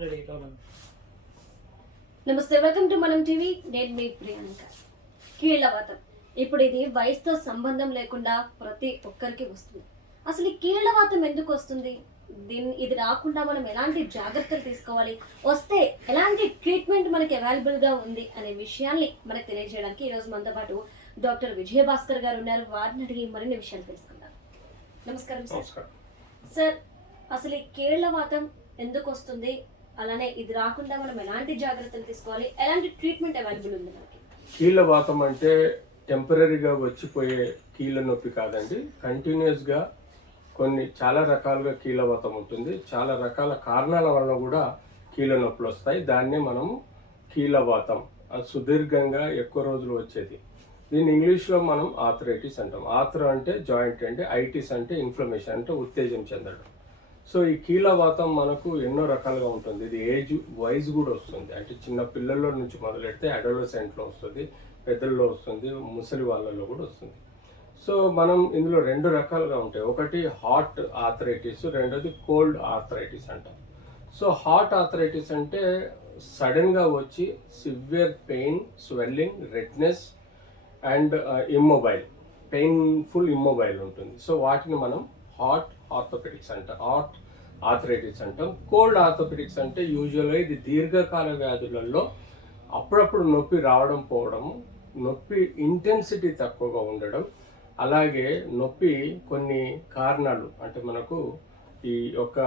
Ready. నమస్తే, welcome to మనం TV. నేను మీ ప్రియాంక. కీళ్లవాతం ఇప్పుడు ఇది వయసుతో సంబంధం లేకుండా ప్రతి ఒక్కరికి వస్తుంది. అసలు ఈ కీళ్లవాతం ఎందుకు వస్తుంది, ఇది రాకుండా మనం ఎలాంటి జాగ్రత్తలు తీసుకోవాలి, వస్తే ఎలాంటి ట్రీట్మెంట్ మనకి అవైలబుల్ గా ఉంది అనే విషయాన్ని మనకు తెలియజేయడానికి ఈరోజు మనతో పాటు డాక్టర్ విజయభాస్కర్ గారు ఉన్నారు. వారిని అడిగి మరిన్ని విషయాలు తెలుసుకుందాం. నమస్కారం సార్. సార్, అసలు ఈ కీళ్లవాతం ఎందుకు వస్తుంది, అలానే ఇది రాకుండా మనం ఎలాంటి జాగ్రత్తలు తీసుకోవాలి, ఎలాంటి ట్రీట్మెంట్ అవైలబుల్ ఉంది మనకి? కీళ్ళవాతం అంటే టెంపరీగా వచ్చిపోయే కీళ్ళ నొప్పి కాదండి. కంటిన్యూస్గా చాలా రకాలుగా కీళ్ళవాతం ఉంటుంది. చాలా రకాల కారణాల వల్ల కూడా కీళ్ళ నొప్పులు వస్తాయి. దాన్నే మనము కీళ్ళవాతం, అది సుదీర్ఘంగా ఎక్కువ రోజులు వచ్చేది. దీన్ని ఇంగ్లీష్లో మనం ఆర్థరైటిస్ అంటాం. ఆర్థర్ అంటే జాయింట్ అండి, ఐటిస్ అంటే ఇన్ఫ్లమేషన్ అంటే ఉత్తేజం చెందడం. సో ఈ కీళ్ళవాతం మనకు ఎన్నో రకాలుగా ఉంటుంది. ఇది ఏజ్ వైజ్ కూడా వస్తుంది. అంటే చిన్న పిల్లల్లో నుంచి మొదలెడితే అడోలసెంట్లో వస్తుంది, పెద్దల్లో వస్తుంది, ముసలి వాళ్ళల్లో కూడా వస్తుంది. సో మనం ఇందులో రెండు రకాలుగా ఉంటాయి. ఒకటి హాట్ ఆర్థరైటిస్, రెండోది కోల్డ్ ఆర్థరైటిస్ అంటాం. సో హాట్ ఆర్థరైటిస్ అంటే సడన్గా వచ్చి severe pain, swelling, redness and painful immobile ఉంటుంది. సో వాటిని మనం హాట్ ఆర్థోపెడిక్స్ అంటాం, హాట్ ఆర్థరైటిస్ అంటాం. కోల్డ్ ఆర్థోపెడిక్స్ అంటే యూజువల్గా ఇది దీర్ఘకాల వ్యాధులలో అప్పుడప్పుడు నొప్పి రావడం పోవడం, నొప్పి ఇంటెన్సిటీ తక్కువగా ఉండడం, అలాగే నొప్పి కొన్ని కారణాలు అంటే మనకు ఈ యొక్క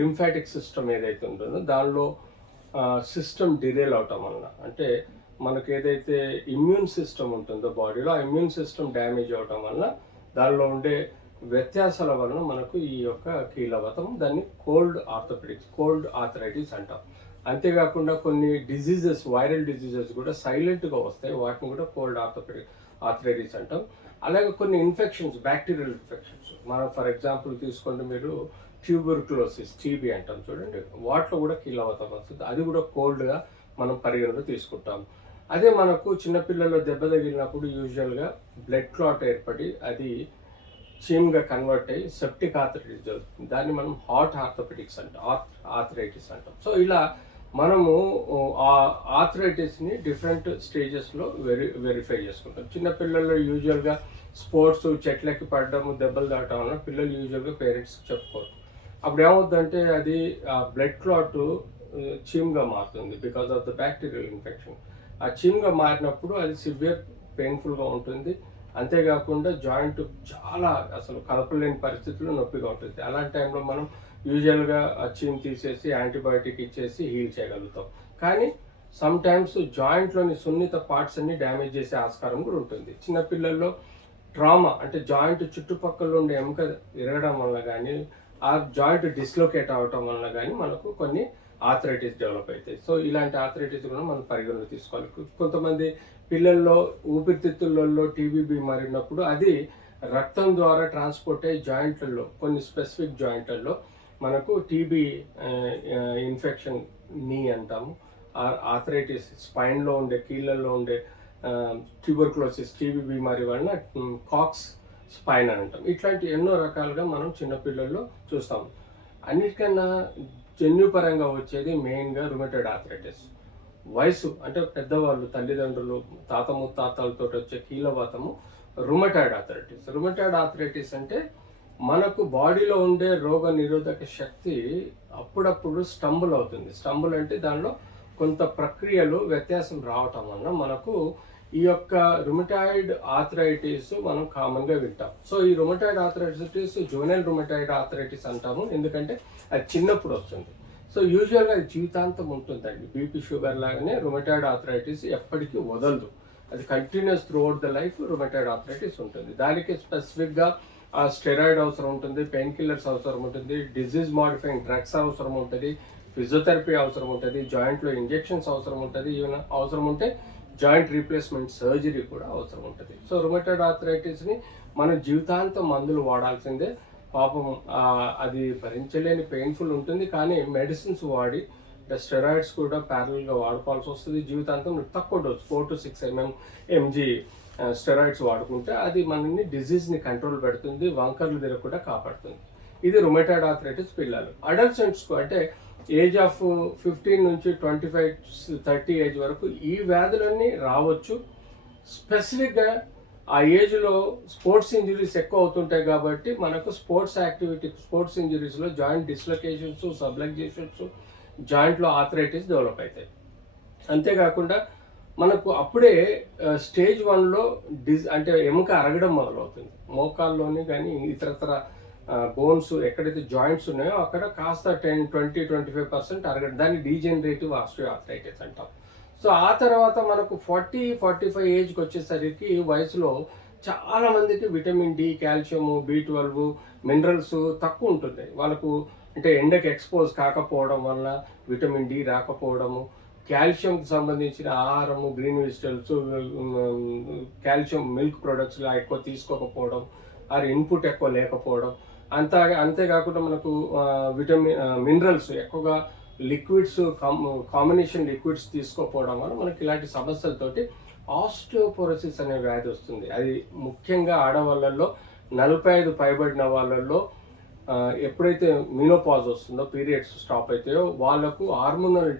లింఫాటిక్ సిస్టమ్ ఏదైతే ఉంటుందో దానిలో సిస్టమ్ డిరేల్ అవటం వలన, అంటే మనకు ఏదైతే ఇమ్యూన్ సిస్టమ్ ఉంటుందో బాడీలో ఆ ఇమ్యూన్ సిస్టమ్ డ్యామేజ్ అవటం వలన దానిలో ఉండే వ్యత్యాసాల వలన మనకు ఈ యొక్క కీళ్ళవాతం, దాన్ని కోల్డ్ ఆర్థరైటిస్ అంటాం. అంతేకాకుండా కొన్ని డిజీజెస్, వైరల్ డిజీజెస్ కూడా సైలెంట్గా వస్తాయి, వాటిని కూడా కోల్డ్ ఆర్థరైటిస్ అంటాం. అలాగే కొన్ని ఇన్ఫెక్షన్స్, బ్యాక్టీరియల్ ఇన్ఫెక్షన్స్, మనం ఫర్ ఎగ్జాంపుల్ తీసుకోండి మీరు ట్యూబర్క్లోసిస్, టీబీ అంటాం చూడండి, వాటిలో కూడా కీళ్ళవాతం వస్తుంది. అది కూడా కోల్డ్గా మనం పరిగణలో తీసుకుంటాం. అదే మనకు చిన్నపిల్లల్లో దెబ్బ తగిలినప్పుడు యూజువల్గా బ్లడ్ క్లాట్ ఏర్పడి అది చీమ్గా కన్వర్ట్ అయ్యి సెప్టిక్ ఆర్థరైటిస్ జరుగుతుంది. దాన్ని మనం హాట్ ఆర్థరైటిస్ అంటాం. సో ఇలా మనము ఆ ఆర్థరైటిస్ని డిఫరెంట్ స్టేజెస్లో వెరిఫై చేసుకుంటాం. చిన్నపిల్లల్లో యూజువల్గా స్పోర్ట్స్, చెట్లకి పడడము, దెబ్బలు దాటం వల్ల పిల్లలు యూజువల్గా పేరెంట్స్కి చెప్పుకోరు. అప్పుడు ఏమవుతుందంటే అది బ్లడ్ క్లాట్ చీమ్గా మారుతుంది because of the bacterial infection. ఆ చీమ్గా మారినప్పుడు అది సివియర్ పెయిన్ఫుల్గా ఉంటుంది. అంతేకాకుండా జాయింట్ చాలా అసలు కదపలేని పరిస్థితుల్లో నొప్పిగా ఉంటుంది. అలాంటి టైంలో మనం యూజువల్గా ఆ చీమ్ తీసేసి యాంటీబయాటిక్ ఇచ్చేసి హీల్ చేయగలుగుతాం. కానీ సమ్ టైమ్స్ జాయింట్లోని సున్నిత పార్ట్స్ అన్ని డ్యామేజ్ చేసే ఆస్కారం కూడా ఉంటుంది. చిన్నపిల్లల్లో ట్రామా అంటే జాయింట్ చుట్టుపక్కల ఉండే ఎముక ఇరగడం వల్ల కానీ, ఆ జాయింట్ డిస్లోకేట్ అవ్వటం వల్ల కానీ మనకు కొన్ని ఆర్థరైటిస్ డెవలప్ అవుతాయి. సో ఇలాంటి ఆర్థరైటిస్ కూడా మనం పరిగణలో తీసుకోవాలి. కొంతమంది పిల్లల్లో ఊపిరితిత్తులలో టీబీ మారినప్పుడు అది రక్తం ద్వారా ట్రాన్స్పోర్ట్ అయ్యి జాయింట్లలో, కొన్ని స్పెసిఫిక్ జాయింట్లలో మనకు టీబీ ఇన్ఫెక్షన్ నీ అంటాము. ఆర్థరైటిస్ స్పైన్లో ఉండే, కీళ్ళల్లో ఉండే ట్యూబర్క్లోసిస్, టీబీ బీమారి వలన కాక్స్ స్పైన్ అని అంటాం. ఇట్లాంటి ఎన్నో రకాలుగా మనం చిన్నపిల్లల్లో చూస్తాం. అన్నిటికన్నా జన్యుపరంగా వచ్చేది మెయిన్గా రుమటైడ్ ఆర్థరైటిస్. వయసు అంటే పెద్దవాళ్ళు, తల్లిదండ్రులు, తాత ముత్తాతలతో వచ్చే కీళ్ళవాతము రుమటైడ్ ఆర్థరైటిస్. రుమటైడ్ ఆర్థరైటిస్ అంటే మనకు బాడీలో ఉండే రోగ నిరోధక శక్తి అప్పుడప్పుడు స్టంబుల్ అవుతుంది. స్టంబుల్ అంటే దానిలో కొంత ప్రక్రియలు వ్యత్యాసం రావటం వలన మనకు ఈ యొక్క రుమటాయిడ్ ఆర్థరైటిస్ మనం కామన్గా వింటాం. సో ఈ rheumatoid arthritis zonal rheumatoid arthritis అంటాము, ఎందుకంటే అది చిన్నప్పుడు వస్తుంది. సో యూజువల్గా అది జీవితాంతం ఉంటుందండి. బీపీ, షుగర్ లాగానే రుమటాయిడ్ ఆర్థరైటిస్ ఎప్పటికీ వదలదు. అది continuous through out the life rheumatoid arthritis ఉంటుంది. దానికి స్పెసిఫిక్గా స్టెరాయిడ్ అవసరం ఉంటుంది, పెయిన్ కిల్లర్స్ అవసరం ఉంటుంది, డిజీజ్ మాడిఫైయింగ్ డ్రగ్స్ అవసరం ఉంటుంది, ఫిజియోథెరపీ అవసరం ఉంటుంది, జాయింట్లో ఇంజెక్షన్స్ అవసరం ఉంటుంది, ఈవెన్ అవసరం ఉంటే జాయింట్ రీప్లేస్మెంట్ సర్జరీ కూడా అవసరం ఉంటుంది. సో రుమటాయిడ్ ఆర్థరైటిస్ని మనం జీవితాంతం మందులు వాడాల్సిందే. పాపం అది భరించలేని పెయిన్ఫుల్ ఉంటుంది. కానీ మెడిసిన్స్ వాడి, స్టెరాయిడ్స్ కూడా ప్యారల్గా వాడుకోవాల్సి వస్తుంది. జీవితాంతం తక్కువ డోస్ 4 to 6 mg స్టెరాయిడ్స్ వాడుకుంటే అది మనని డిజీజ్ని కంట్రోల్ పెడుతుంది, వంకర్లు తిరగకుండా కాపాడుతుంది. ఇది రుమటాయిడ్ ఆర్థరైటిస్ పిల్లలు. అడల్సెంట్స్కు అంటే ఏజ్ ఆఫ్ 15 నుంచి 25-30 ఏజ్ వరకు ఈ వ్యాధులన్నీ రావచ్చు. స్పెసిఫిక్గా ఆ ఏజ్లో స్పోర్ట్స్ ఇంజరీస్ ఎక్కువ అవుతుంటాయి కాబట్టి మనకు స్పోర్ట్స్ ఇంజరీస్లో జాయింట్ డిస్లొకేషన్స్, సబ్లక్జేషన్స్, జాయింట్లో ఆర్థరైటిస్ డెవలప్ అవుతాయి. అంతేకాకుండా మనకు అప్పుడే స్టేజ్ 1లో అంటే ఎముక అరగడం మొదలవుతుంది. మోకాల్లోని కానీ ఇతరత్ర బోన్స్ ఎక్కడైతే జాయింట్స్ ఉన్నాయో అక్కడ కాస్త 10-20-25% అరగడం, దాన్ని డీజనరేటివ్ ఆస్టియోఆర్థరైటిస్ అంటాం. సో ఆ తర్వాత మనకు 40-45 ఏజ్కి వచ్చేసరికి వయసులో చాలా మందికి vitamin D, calcium, B12, minerals తక్కువ ఉంటుంది వాళ్ళకు. అంటే ఎండకి ఎక్స్పోజ్ కాకపోవడం వల్ల విటమిన్ డి రాకపోవడము, కాల్షియంకి సంబంధించిన ఆహారము, green vegetables, calcium milk products ఎక్కువ తీసుకోకపోవడం, ఆర్ ఇన్పుట్ ఎక్కువ లేకపోవడం, అంతేకాకుండా మనకు మినరల్స్ ఎక్కువగా లిక్విడ్స్ కాంబినేషన్ లిక్విడ్స్ తీసుకోకపోవడం వల్ల మనకి ఇలాంటి సమస్యలతోటి ఆస్టియోపోరోసిస్ అనే వ్యాధి వస్తుంది. అది ముఖ్యంగా ఆడవాళ్ళల్లో 45 పైబడిన వాళ్ళల్లో ఎప్పుడైతే మీనోపాజ్ వస్తుందో, పీరియడ్స్ స్టాప్ అవుతాయో వాళ్ళకు హార్మోనల్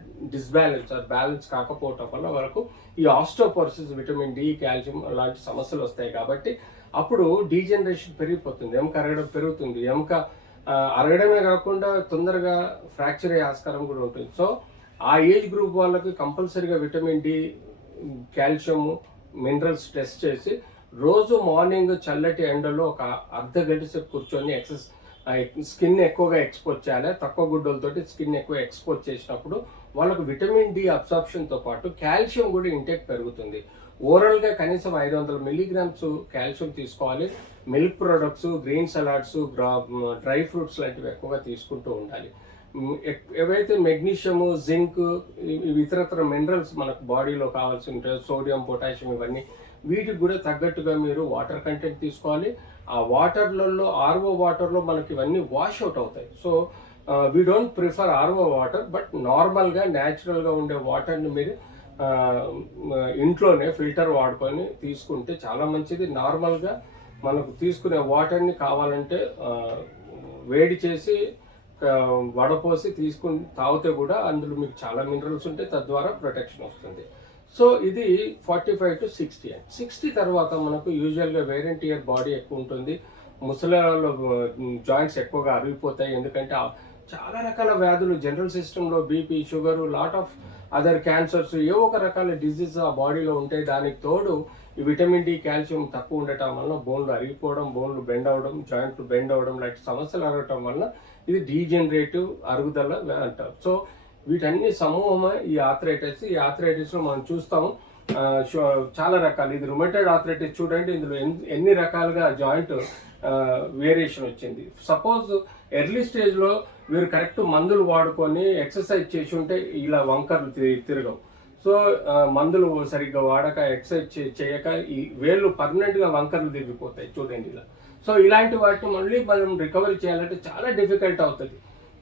బ్యాలెన్స్ కాకపోవటం వల్ల వాళ్ళకు ఈ ఆస్టియోపోరోసిస్, విటమిన్ డి, కాల్షియం లాంటి సమస్యలు వస్తాయి. కాబట్టి అప్పుడు డీజనరేషన్ పెరిగిపోతుంది, ఎముక అరగడం పెరుగుతుంది. ఎముక అరగడమే కాకుండా తొందరగా ఫ్రాక్చర్ అయ్యే ఆస్కారం కూడా ఉంటుంది. సో ఆ ఏజ్ గ్రూప్ వాళ్ళకి కంపల్సరీగా vitamin D, calcium, minerals test చేసి రోజు మార్నింగ్ చల్లటి ఎండలో ఒక అర్ధ గంట సేపు కూర్చొని స్కిన్ ఎక్కువగా ఎక్స్పోజ్ చేయాలి. తక్కువ గుడ్డలతోటి స్కిన్ ఎక్కువ ఎక్స్పోజ్ చేసినప్పుడు వాళ్ళకు విటమిన్ డి అబ్సార్ప్షన్తో పాటు కాల్షియం కూడా ఇంటేక్ పెరుగుతుంది. ఓరల్గా కనీసం 500 మిల్లీగ్రామ్స్ కాల్షియం తీసుకోవాలి. Milk products, green salads, dry fruits లాంటివి ఎక్కువగా తీసుకుంటూ ఉండాలి. ఏవైతే మెగ్నీషియము, జింక్, ఇతరత్ర మినరల్స్ మనకు బాడీలో కావాల్సి ఉంటాయి, సోడియం, పొటాషియం, ఇవన్నీ వీటికి కూడా తగ్గట్టుగా మీరు వాటర్ కంటెంట్ తీసుకోవాలి. ఆ వాటర్లలో ఆర్ఓ వాటర్లో మనకి ఇవన్నీ వాష్ అవుట్ అవుతాయి. So we don't prefer RO water, but నార్మల్గా న్యాచురల్గా ఉండే వాటర్ని మీరు ఇంట్లోనే ఫిల్టర్ వాడుకొని తీసుకుంటే చాలా మంచిది. నార్మల్గా మనకు తీసుకునే వాటర్ని కావాలంటే వేడి చేసి వడపోసి తాగితే కూడా అందులో మీకు చాలా మినరల్స్ ఉంటాయి, తద్వారా ప్రొటెక్షన్ వస్తుంది. సో ఇది 45 to 60. 60 తర్వాత మనకు యూజువల్గా వేర్ అండ్ టియర్ బాడీ ఎక్కువ ఉంటుంది. ముసలిలో జాయింట్స్ ఎక్కువగా అరిగిపోతాయి. ఎందుకంటే చాలా రకాల వ్యాధులు జనరల్ సిస్టంలో BP, sugar, lot of other cancers, ఏవో ఒక రకాల డిజీజ్ ఆ బాడీలో ఉంటాయి. దానికి తోడు ఈ విటమిన్ డి, కాల్షియం తక్కువ ఉండటం వలన బోన్లు అరిగిపోవడం, బోన్లు బెండ్ అవ్వడం, జాయింట్లు బెండ్ అవ్వడం లాంటి సమస్యలు అరగటం వలన ఇది డీజనరేటివ్ అరుగుదల అంటారు. సో వీటన్ని సమూహమే ఈ ఆర్థరైటిస్లో మనం చూస్తాము చాలా రకాలు. ఇది రుమటాయిడ్ ఆర్థరైటిస్ చూడండి, ఇందులో ఎన్ని రకాలుగా జాయింట్ వేరియేషన్ వచ్చింది. సపోజ్ ఎర్లీ స్టేజ్లో మీరు కరెక్ట్ మందులు వాడుకొని ఎక్సర్సైజ్ చేసి ఉంటే ఇలా వంకర్లు తిరగవు. సో మందులు సరిగ్గా వాడక, ఎక్సర్సైజ్ చేయక ఈ వేళ్ళు పర్మనెంట్గా వంకర్లు తిరిగిపోతాయి చూడండి ఇలా. సో ఇలాంటి వాటిని మళ్ళీ మనం రికవరీ చేయాలంటే చాలా డిఫికల్ట్ అవుతుంది.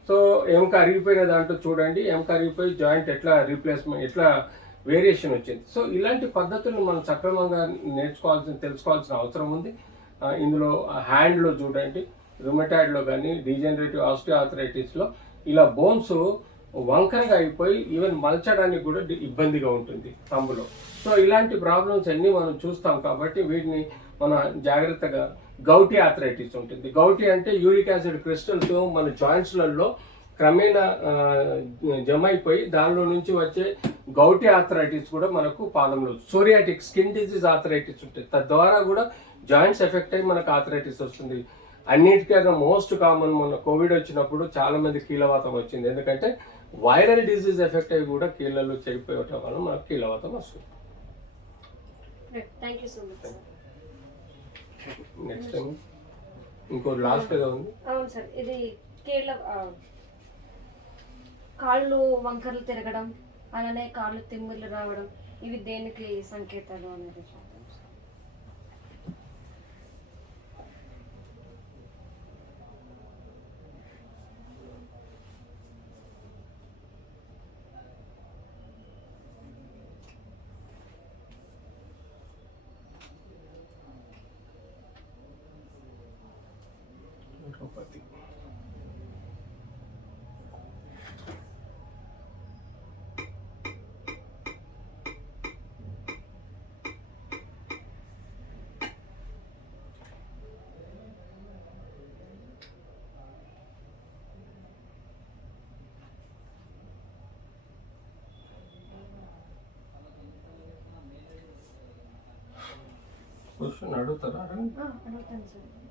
సో ఎముక అరిగిపోయిన దాంట్లో చూడండి, ఎముక అరిగిపోయి జాయింట్ ఎట్లా వేరియేషన్ వచ్చింది. సో ఇలాంటి పద్ధతులను మనం సక్రమంగా తెలుసుకోవాల్సిన అవసరం ఉంది. ఇందులో హ్యాండ్లో చూడండి, రుమటాయిడ్లో కానీ, డీజనరేటివ్ ఆస్టియోఆర్థరైటిస్లో ఇలా బోన్స్ వంకరగా అయిపోయి ఈవెన్ మలచడానికి కూడా ఇబ్బందిగా ఉంటుంది తంబులో. సో ఇలాంటి ప్రాబ్లమ్స్ అన్నీ మనం చూస్తాం కాబట్టి వీటిని మన జాగ్రత్తగా. గౌటీ ఆర్థరైటిస్ ఉంటుంది. గౌటీ అంటే యూరిక్ యాసిడ్ క్రిస్టల్స్ మన జాయింట్స్లలో క్రమేణా జమ అయిపోయి దానిలో నుంచి వచ్చే గౌటీ ఆర్థరైటిస్ కూడా మనకు పాదంలో. సోరియాటిక్ స్కిన్ డిజీజ్ ఆర్థరైటిస్ ఉంటుంది, తద్వారా కూడా జాయింట్స్ ఎఫెక్ట్ అయ్యి మనకు ఆర్థరైటిస్ వస్తుంది. అన్నిటికన్నా మోస్ట్ కామన్ మొన్న కోవిడ్ వచ్చినప్పుడు చాలా మంది కీళ్ళవాతం వచ్చింది. ఎందుకంటే వైరల్ డిజీజ్ ఎఫెక్ట్ అయ్యి కూడా కీళ్ళలో చెడిపోవటం వల్ల మనకు కీళ్ళవాతం వస్తుంది. Thank you so much. Next time ఇంకో లాస్ట్ ఏదో ఉంది. అవును సార్, ఇది కాళ్ళు వంకర్లు తిరగడం, అలానే కాళ్ళు తిమ్మిర్లు రావడం, ఇవి దేనికి సంకేతాలు అనేది న్యూరోపతి. క్వశ్చన్ అడుగుతారా? అడుగుతాను సార్.